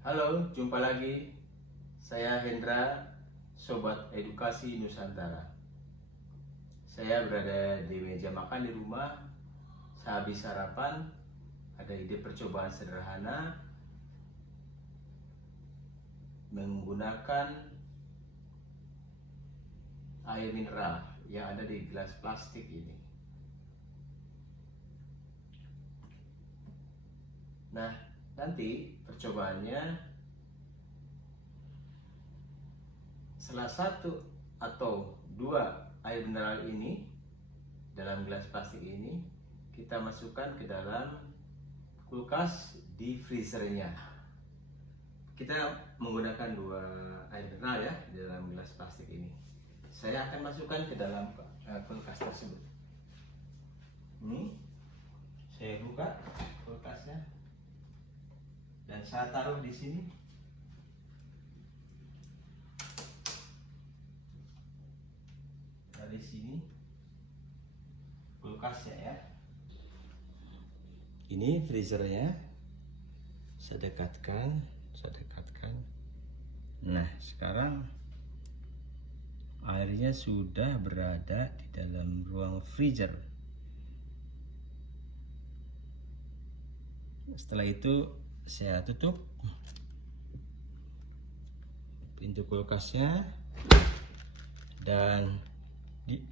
Halo, jumpa lagi. Saya Hendra, Sobat Edukasi Nusantara. Saya berada di meja makan di rumah. Sehabis sarapan, ada ide percobaan sederhana menggunakan air mineral yang ada di gelas plastik ini. Nah, nanti percobaannya salah satu atau dua air mineral ini dalam gelas plastik ini kita masukkan ke dalam kulkas di freezernya. Kita menggunakan dua air mineral ya di dalam gelas plastik ini. Saya akan masukkan ke dalam kulkas tersebut. Ini saya buka kulkasnya dan saya taruh di sini. Dari sini kulkasnya ya. Ini freezernya. Saya dekatkan. Nah, sekarang airnya sudah berada di dalam ruang freezer. Setelah itu saya tutup pintu kulkasnya dan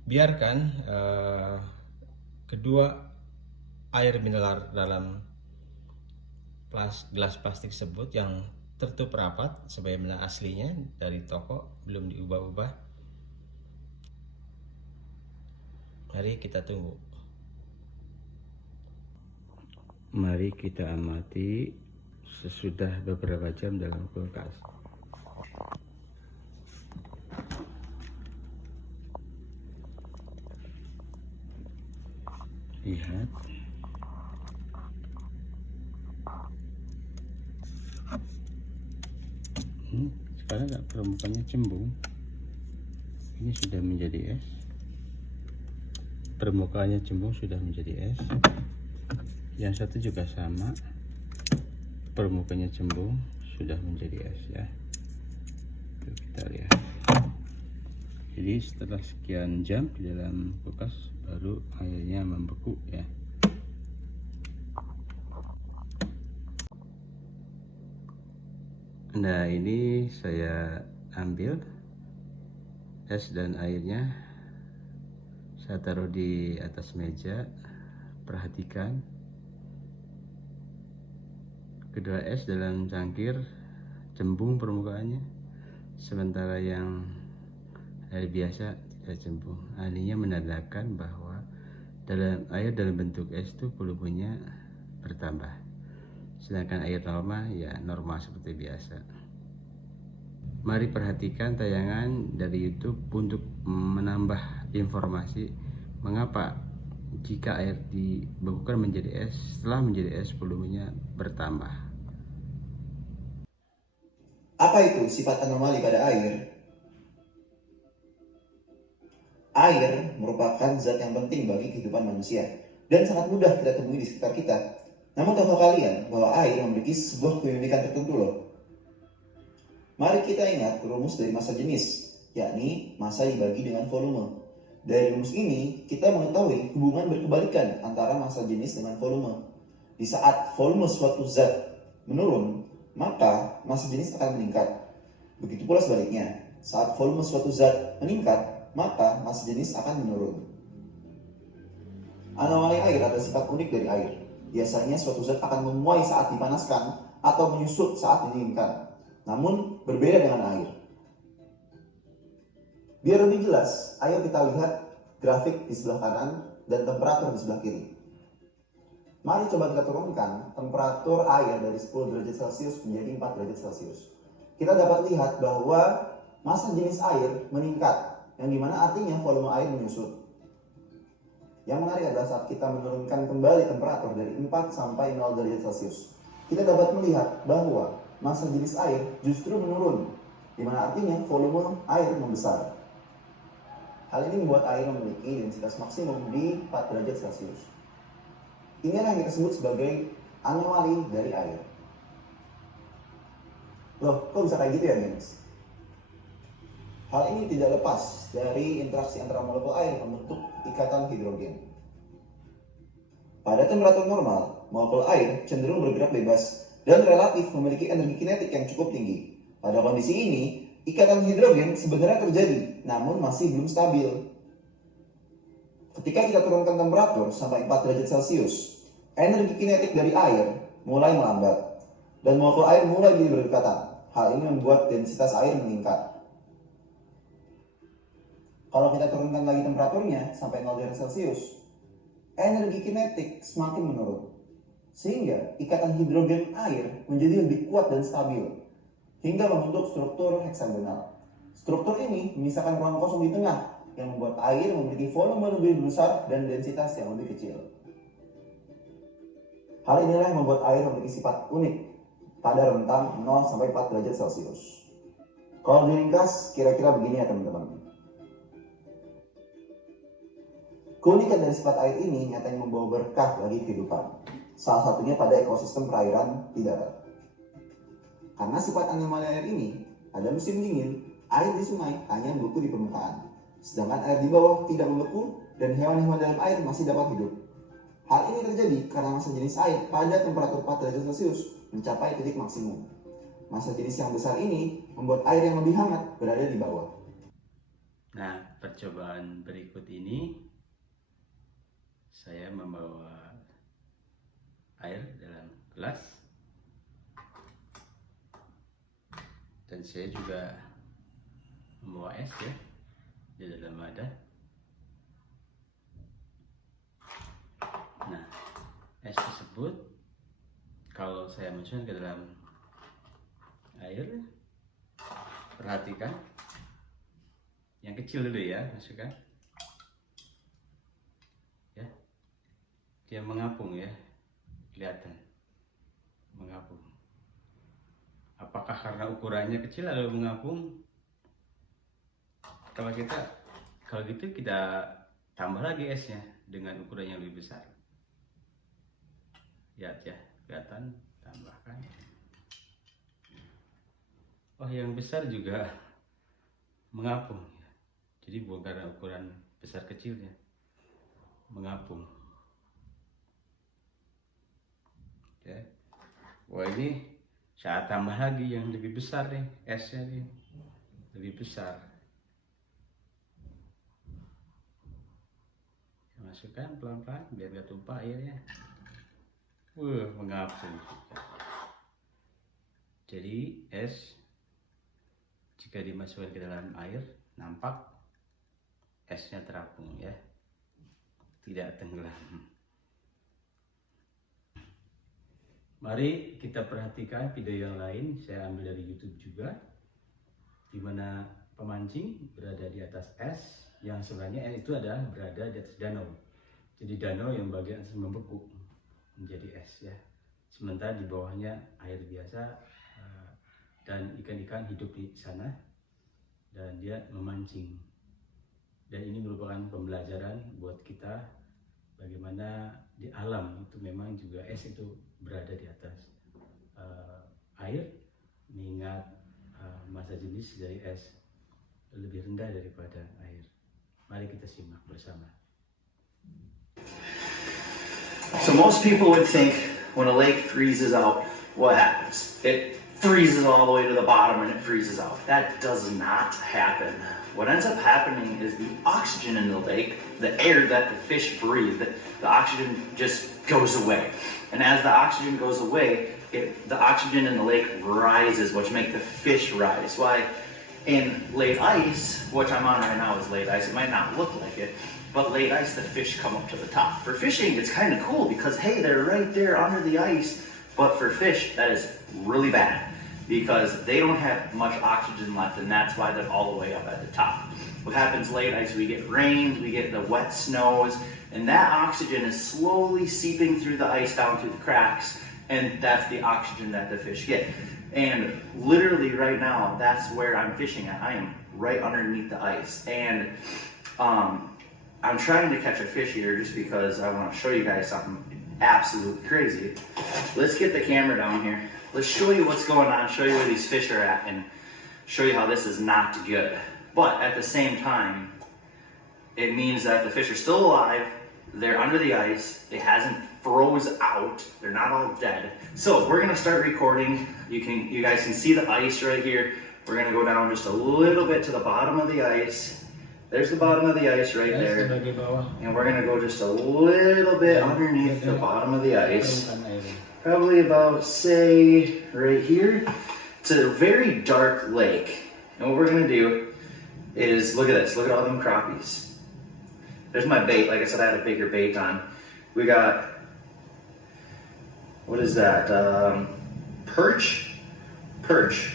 biarkan kedua air mineral dalam gelas plastik tersebut yang tertutup rapat sebagaimana aslinya dari toko, belum diubah-ubah. Mari kita tunggu. Mari kita amati sesudah beberapa jam dalam kulkas. Lihat. Sekarang permukaannya cembung. Ini sudah menjadi es. Permukaannya cembung sudah menjadi es. Yang satu juga sama. Permukaannya cembung sudah menjadi es ya. Tuh, kita lihat. Jadi setelah sekian jam di dalam kulkas baru airnya membeku ya. Nah, ini saya ambil es dan airnya, saya taruh di atas meja. Perhatikan kedua es dalam cangkir cembung permukaannya, sementara yang air biasa tidak cembung. Artinya menandakan bahwa air dalam bentuk es itu volumenya bertambah. Sedangkan air normal ya normal seperti biasa. Mari perhatikan tayangan dari YouTube untuk menambah informasi mengapa jika air dibekukan menjadi es, setelah menjadi es volumenya bertambah. Apa itu sifat anomali pada air? Air merupakan zat yang penting bagi kehidupan manusia dan sangat mudah kita temui di sekitar kita. Namun tahukah kalian bahwa air memiliki sebuah keunikan tertentu loh? Mari kita ingat rumus dari massa jenis, yakni massa dibagi dengan volume. Dari rumus ini, kita mengetahui hubungan berkebalikan antara massa jenis dengan volume. Di saat volume suatu zat menurun, maka massa jenis akan meningkat. Begitu pula sebaliknya, saat volume suatu zat meningkat, maka massa jenis akan menurun. Anomali air adalah sifat unik dari air. Biasanya suatu zat akan memuai saat dipanaskan atau menyusut saat didinginkan. Namun berbeda dengan air. Biar lebih jelas, ayo kita lihat grafik di sebelah kanan dan temperatur di sebelah kiri. Mari coba kita turunkan temperatur air dari 10 derajat Celcius menjadi 4 derajat Celcius. Kita dapat lihat bahwa massa jenis air meningkat, yang dimana artinya volume air menyusut. Yang menarik adalah saat kita menurunkan kembali temperatur dari 4 sampai 0 derajat Celcius. Kita dapat melihat bahwa massa jenis air justru menurun, di mana artinya volume air membesar. Hal ini membuat air memiliki densitas maksimum di 4 derajat Celcius. Inilah yang kita sebut sebagai anomali dari air. Loh, kok bisa kayak gitu ya, gengs? Hal ini tidak lepas dari interaksi antara molekul air membentuk ikatan hidrogen. Pada temperatur normal, molekul air cenderung bergerak bebas dan relatif memiliki energi kinetik yang cukup tinggi. Pada kondisi ini, ikatan hidrogen sebenarnya terjadi, namun masih belum stabil. Ketika kita turunkan temperatur sampai 4 derajat Celcius, energi kinetik dari air mulai melambat, dan molekul air mulai berdekatan. Hal ini membuat densitas air meningkat. Kalau kita turunkan lagi temperaturnya sampai 0 derajat Celcius, energi kinetik semakin menurun. Sehingga ikatan hidrogen air menjadi lebih kuat dan stabil, hingga membentuk struktur heksagonal. Struktur ini memisahkan ruang kosong di tengah, yang membuat air memiliki volume lebih besar dan densitas yang lebih kecil. Hal inilah yang membuat air memiliki sifat unik pada rentang 0 sampai 4 derajat Celcius. Kalau diringkas, kira-kira begini ya teman-teman. Keunikan dari sifat air ini nyatanya membawa berkah bagi kehidupan. Salah satunya pada ekosistem perairan di darat. Karena sifat anomali air ini, pada musim dingin, air di sungai hanya membeku di permukaan. Sedangkan air di bawah tidak membeku dan hewan-hewan dalam air masih dapat hidup. Hal ini terjadi karena massa jenis air pada temperatur 4 derajat Celcius mencapai titik maksimum. Massa jenis yang besar ini membuat air yang lebih hangat berada di bawah. Nah, percobaan berikut ini saya membawa air dalam gelas dan saya juga membawa es ya di dalam wadah. Nah, es tersebut kalau saya masukkan ke dalam air, perhatikan yang kecil dulu ya, masukkan ya, dia mengapung ya, kelihatan mengapung. Apakah karena ukurannya kecil lalu mengapung? Kalau gitu kita tambah lagi esnya dengan ukuran yang lebih besar. Lihat ya, kelihatan, tambahkan. Oh, yang besar juga mengapung. Jadi bukan karena ukuran besar kecilnya, mengapung. Ya. Wah, ini saya tambah lagi yang lebih besar nih, esnya nih lebih besar. Masukkan pelan-pelan biar gak tumpah airnya. Mengapung. Jadi es jika dimasukkan ke dalam air, nampak esnya terapung ya, tidak tenggelam. Mari kita perhatikan video yang lain, saya ambil dari YouTube juga, di mana pemancing berada di atas es, yang sebenarnya itu adalah berada di atas danau. Jadi danau yang bagian atas membeku menjadi es ya. Sementara di bawahnya air biasa dan ikan-ikan hidup di sana dan dia memancing. Dan ini merupakan pembelajaran buat kita bagaimana di alam itu memang juga es itu berada di atas air, mengingat massa jenis dari es lebih rendah daripada air. Mari kita simak bersama. So most people would think when a lake freezes out, what happens? It freezes all the way to the bottom and it freezes out. That does not happen. What ends up happening is the oxygen in the lake, the air that the fish breathe, the oxygen just goes away. And as the oxygen goes away, the oxygen in the lake rises, which makes the fish rise. Why? In lake ice, which I'm on right now is lake ice, it might not look like it, but lake ice, the fish come up to the top. For fishing, it's kind of cool because, hey, they're right there under the ice, but for fish, that is really bad because they don't have much oxygen left, and that's why they're all the way up at the top. What happens late ice, we get rains, we get the wet snows, and that oxygen is slowly seeping through the ice down through the cracks, and that's the oxygen that the fish get. And literally right now, that's where I'm fishing at. I am right underneath the ice, and I'm trying to catch a fish here just because I want to show you guys something. absolutely crazy. Let's get the camera down here. Let's show you what's going on, show you where these fish are at, and show you how this is not good. But at the same time, it means that the fish are still alive, they're under the ice, it hasn't froze out, they're not all dead. So we're gonna start recording. You guys can see the ice right here. We're gonna go down just a little bit to the bottom of the ice. There's the bottom of the ice right there. And we're gonna go just a little bit underneath the bottom of the ice. Probably about, say, right here. It's a very dark lake. And what we're gonna do is, look at this, look at all them crappies. There's my bait. Like I said, I had a bigger bait on. We got, what is that? Perch? Perch.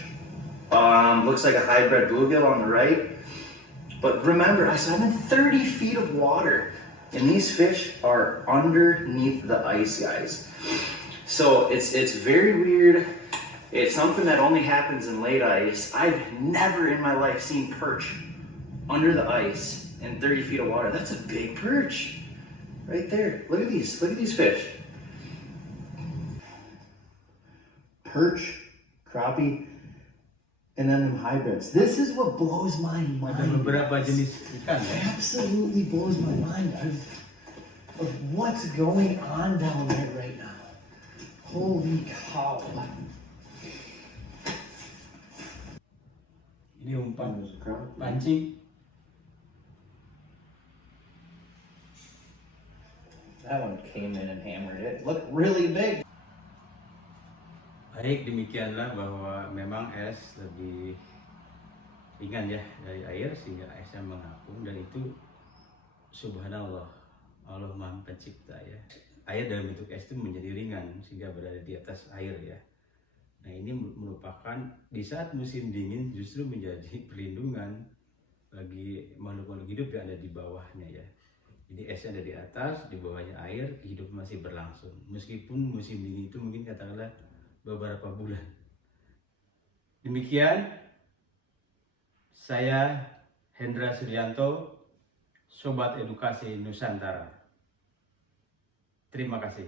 Looks like a hybrid bluegill on the right. But remember, I said I'm in 30 feet of water. And these fish are underneath the ice, guys. So it's very weird. It's something that only happens in late ice. I've never in my life seen perch under the ice in 30 feet of water. That's a big perch right there. Look at these fish. Perch, crappie, and then them hybrids. This is what blows my mind. Ada beberapa jenis ikan ya. Absolutely blows my mind of what's going on down there right now. Holy cow. Ini umpan pancing. That one came in and hammered it. Looked really big. Baik, demikianlah bahwa memang es lebih ringan ya dari air sehingga esnya mengapung, dan itu subhanallah, Allah Maha Pencipta ya. Air dalam bentuk es itu menjadi ringan sehingga berada di atas air ya. Nah, ini merupakan di saat musim dingin justru menjadi perlindungan bagi makhluk-makhluk hidup yang ada di bawahnya ya. Jadi esnya ada di atas, di bawahnya air, kehidupan masih berlangsung. Meskipun musim dingin itu mungkin katakanlah beberapa bulan. Demikian saya Hendra Suryanto, Sobat Edukasi Nusantara. Terima kasih.